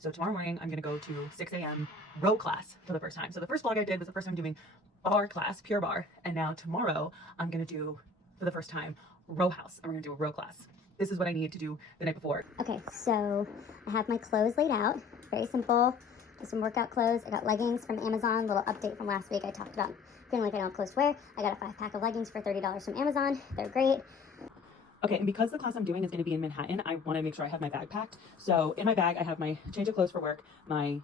So tomorrow morning, I'm gonna go to 6 a.m. row class for the first time. So the first vlog I did was the first time doing bar class, pure bar. And now tomorrow, I'm gonna do, for the first time, row house. And we're gonna do a row class. This is what I need to do the night before. Okay, so I have my clothes laid out. Very simple. Some workout clothes. I got leggings from Amazon. Little update from last week. I talked about feeling like I don't have clothes to wear. I got a 5-pack of leggings for $30 from Amazon. They're great. Okay, and because the class I'm doing is going to be in Manhattan, I want to make sure I have my bag packed. So in my bag, I have my change of clothes for work, my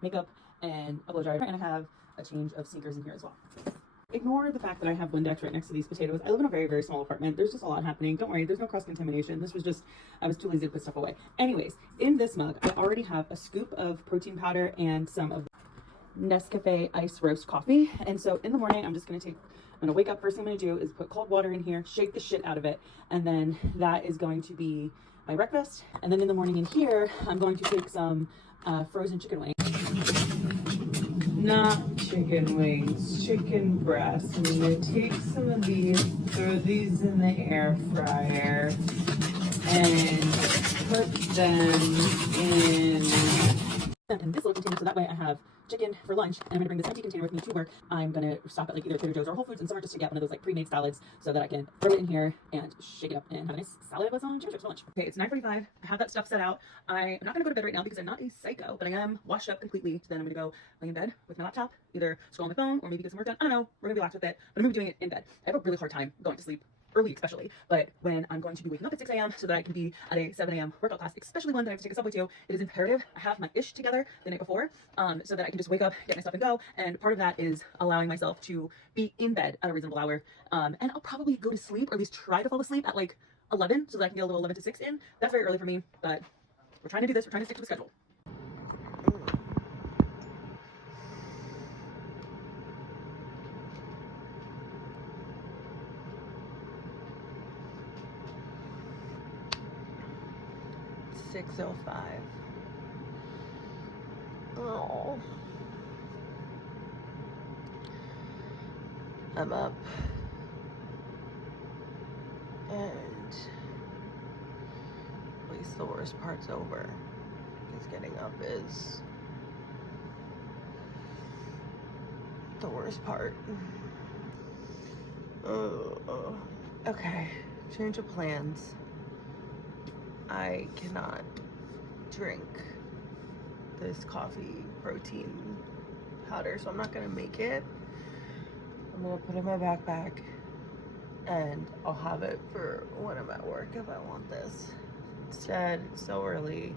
makeup, and a blow dryer, and I have a change of sneakers in here as well. Ignore the fact that I have Windex right next to these potatoes. I live in a very, very small apartment. There's just a lot happening. Don't worry, there's no cross-contamination. This was just, I was too lazy to put stuff away. Anyways, in this mug, I already have a scoop of protein powder and some of Nescafe ice roast coffee. And so in the morning, I'm gonna wake up, first thing I'm gonna do is put cold water in here, shake the shit out of it, and then that is going to be my breakfast. And then in the morning in here, I'm going to take some frozen chicken wings. Not chicken wings, chicken breast. I'm gonna take some of these, throw these in the air fryer, and put them in this little container, so that way I have chicken for lunch, and I'm gonna bring this empty container with me to work. I'm gonna stop at like either Trader Joe's or Whole Foods in summer just to get one of those like pre-made salads so that I can throw it in here and shake it up and have a nice salad with some chicken strips for lunch. Okay, it's 9:45. I have that stuff set out. I'm not gonna go to bed right now because I'm not a psycho, but I am washed up completely. So then I'm gonna go lay in bed with my laptop, either scroll on my phone or maybe get some work done. I don't know. We're gonna be relaxed with it, but I'm gonna be doing it in bed. I have a really hard time going to sleep early, especially, but when I'm going to be waking up at 6 a.m. so that I can be at a 7 a.m. workout class, especially one that I have to take a subway to, it is imperative I have my ish together the night before, so that I can just wake up, get my stuff and go. And part of that is allowing myself to be in bed at a reasonable hour. And I'll probably go to sleep, or at least try to fall asleep at like 11 so that I can get a little 11 to 6 in. That's very early for me, but we're trying to do this. We're trying to stick to the schedule. $6:05. Oh, I'm up, and at least the worst part's over, because getting up is the worst part. Okay, change of plans. I cannot drink this coffee protein powder, so I'm not gonna make it. I'm gonna put it in my backpack and I'll have it for when I'm at work if I want this. Instead, it's so early,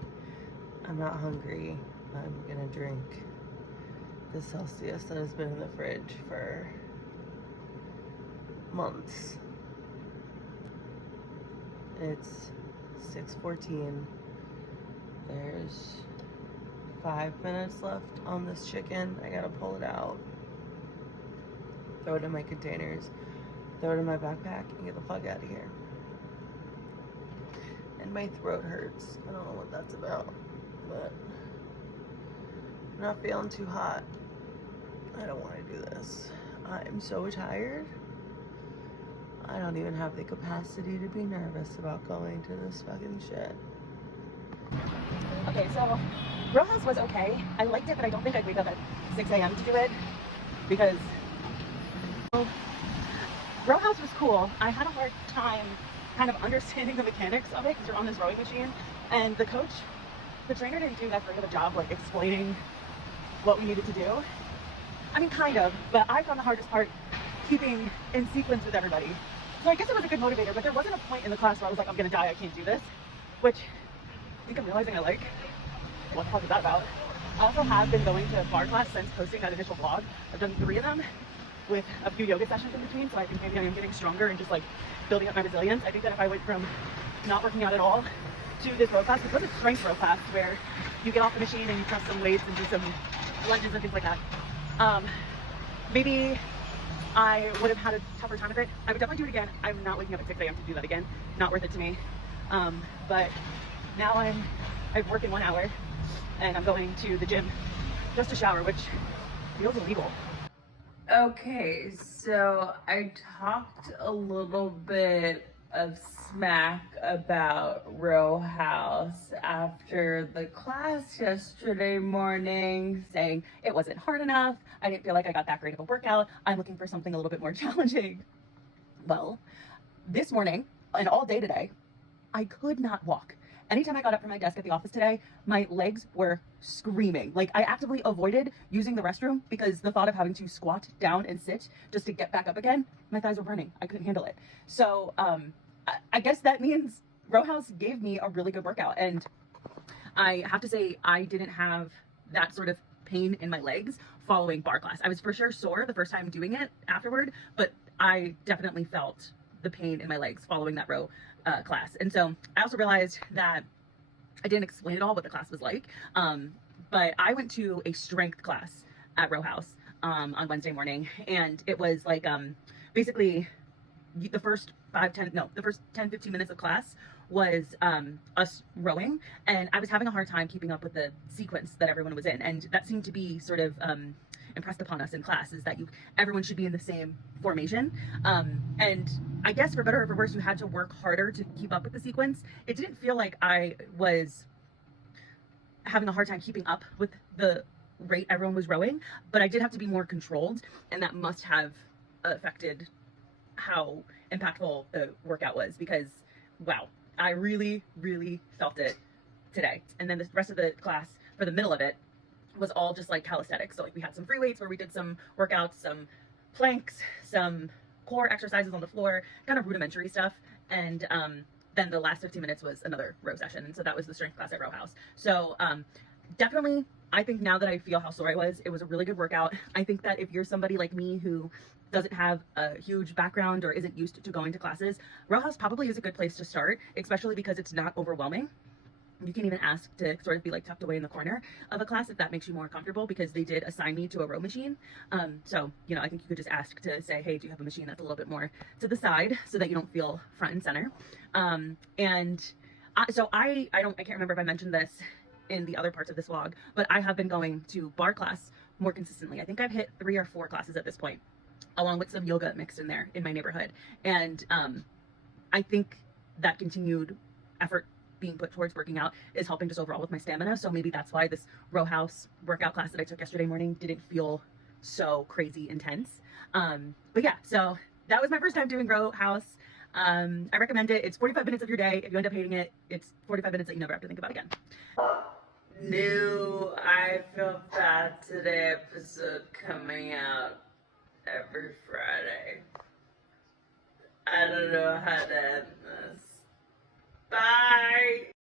I'm not hungry. I'm gonna drink the Celsius that has been in the fridge for months. It's 6:14. There's 5 minutes left on this chicken. I gotta pull it out, throw it in my containers, throw it in my backpack, and get the fuck out of here. And my throat hurts. I don't know what that's about, but I'm not feeling too hot. I don't want to do this. I'm so tired. I don't even have the capacity to be nervous about going to this fucking shit. Okay, so row house was okay. I liked it, but I don't think I'd wake up at 6 a.m. to do it, because row house was cool. I had a hard time kind of understanding the mechanics of it because you're on this rowing machine, and the trainer didn't do that great of a job like explaining what we needed to do. I mean, kind of, but I found the hardest part keeping in sequence with everybody. So I guess it was a good motivator, but there wasn't a point in the class where I was like, I'm gonna die, I can't do this, which I think I'm realizing I like. What the fuck is that about? I also have been going to bar class since posting that initial vlog. I've done 3 of them with a few yoga sessions in between, so I think maybe I am getting stronger and just like building up my resilience. I think that if I went from not working out at all to this row class, which was a strength row class where you get off the machine and you press some weights and do some lunges and things like that, maybe I would have had a tougher time with it. I would definitely do it again. I'm not waking up at 6 a.m. to do that again. Not worth it to me. But now I work in 1 hour and I'm going to the gym just to shower, which feels illegal. Okay, so I talked a little bit of smack about row house after the class yesterday morning, saying it wasn't hard enough. I didn't feel like I got that great of a workout. I'm looking for something a little bit more challenging. Well, this morning and all day today, I could not walk. Anytime I got up from my desk at the office today, my legs were screaming. Like, I actively avoided using the restroom because the thought of having to squat down and sit just to get back up again, my thighs were burning. I couldn't handle it. So I guess that means row house gave me a really good workout. And I have to say, I didn't have that sort of pain in my legs following bar class. I was for sure sore the first time doing it afterward, but I definitely felt the pain in my legs following that row class. And so I also realized that I didn't explain at all what the class was like, but I went to a strength class at row house on Wednesday morning, and it was like basically the first 10, 15 minutes of class was us rowing, and I was having a hard time keeping up with the sequence that everyone was in, and that seemed to be sort of impressed upon us in class, is that everyone should be in the same formation. And I guess for better or for worse, you had to work harder to keep up with the sequence. It didn't feel like I was having a hard time keeping up with the rate everyone was rowing, but I did have to be more controlled, and that must have affected how impactful the workout was, because wow, I really, really felt it today. And then the rest of the class, for the middle of it, was all just like calisthenics. So like we had some free weights where we did some workouts, some planks, some core exercises on the floor, kind of rudimentary stuff. And then the last 15 minutes was another row session. And so that was the strength class at row house. So definitely, I think now that I feel how sore I was, it was a really good workout. I think that if you're somebody like me who doesn't have a huge background or isn't used to going to classes, row house probably is a good place to start, especially because it's not overwhelming. You can even ask to sort of be like tucked away in the corner of a class if that makes you more comfortable, because they did assign me to a row machine. So, you know, I think you could just ask to say, hey, do you have a machine that's a little bit more to the side so that you don't feel front and center. So I can't remember if I mentioned this in the other parts of this vlog, but I have been going to bar class more consistently. I think I've hit 3 or 4 classes at this point, along with some yoga mixed in there in my neighborhood. And I think that continued effort being put towards working out is helping just overall with my stamina. So maybe that's why this row house workout class that I took yesterday morning didn't feel so crazy intense. But yeah, so that was my first time doing row house. I recommend it. It's 45 minutes of your day. If you end up hating it, it's 45 minutes that you never have to think about again. New I Feel Fat Today episode coming out every Friday. I don't know how to end this. Bye!